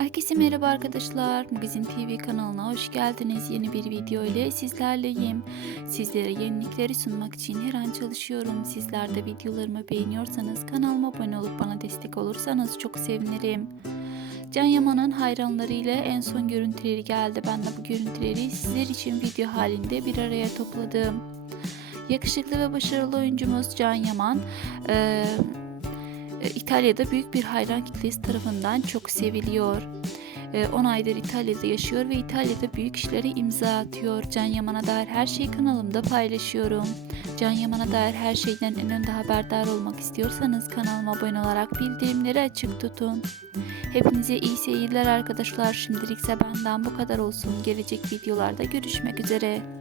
Herkese merhaba arkadaşlar. Magazin TV kanalına hoş geldiniz. Yeni bir video ile sizlerleyim. Sizlere yenilikleri sunmak için her an çalışıyorum. Sizler de videolarımı beğeniyorsanız kanalıma abone olup bana destek olursanız çok sevinirim. Can Yaman'ın hayranları ile en son görüntüleri geldi. Ben de bu görüntüleri sizler için video halinde bir araya topladım. Yakışıklı ve başarılı oyuncumuz Can Yaman eee e, İtalya'da büyük bir hayran kitlesi tarafından çok seviliyor. 10 aydır İtalya'da yaşıyor ve İtalya'da büyük işlere imza atıyor. Can Yaman'a dair her şeyi kanalımda paylaşıyorum. Can Yaman'a dair her şeyden en önde haberdar olmak istiyorsanız kanalıma abone olarak bildirimleri açık tutun. Hepinize iyi seyirler arkadaşlar. Şimdilikse benden bu kadar olsun. Gelecek videolarda görüşmek üzere.